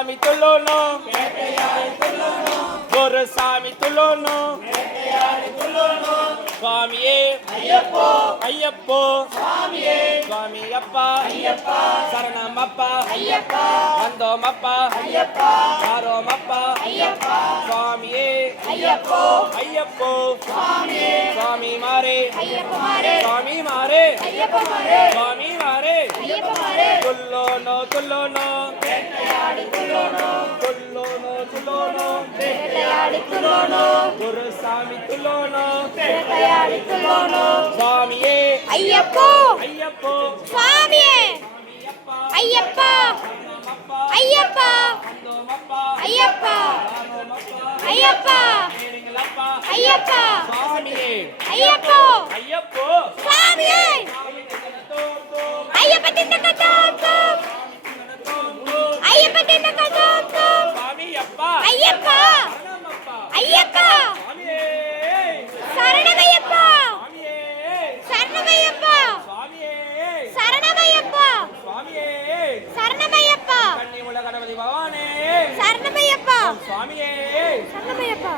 சாமி துள்ளணும் ஒரு சாமி துள்ளணும் சுவாமியே ஐயப்போ ஐயப்போ சுவாமியே சுவாமி அப்பா ஐயப்பா சரணம் அப்பா ஐயப்பா வந்தோம் அப்பா ஐயப்பா யாரோம் அப்பா ஐயப்பா சுவாமியே ஐயப்போ ஐயப்போ சுவாமியே சுவாமி மாரே ஐயப்ப மாரே சுவாமி மாரே ஐயப்ப மாரே சுவாமி மாரே ஐயப்ப மாரே துள்ளோனோ துள்ளோனோ வேட்டையாடி துள்ளோனோ துள்ளோனோ துள்ளோனோ வேட்டையாடி துள்ளோனோ ஒரு சாமி துள்ளோனோ வேட்டையாடி துள்ளோனோ சுவாமியே ஐயப்போ ஐயப்போ சுவாமியே ஐயப்பா ஐயப்பா ஐயப்பா ஐயப்பா ஐயப்பா சுவாமியே ஐயப்போ ஐயப்போ சுவாமியே ஐயப்ப திண்டகதோ ஐயப்ப திண்டகதோ சுவாமி அப்பா ஐயப்பா ஐயப்பா சுவாமியே சரணமையப்பா சுவாமியே சரணமையப்பா சுவாமியே சரணமையப்பா சுவாமியே சரணமையப்பா கன்னிமுல கணபதி பகவானே சரணமையப்பா சுவாமியே சரணமையப்பா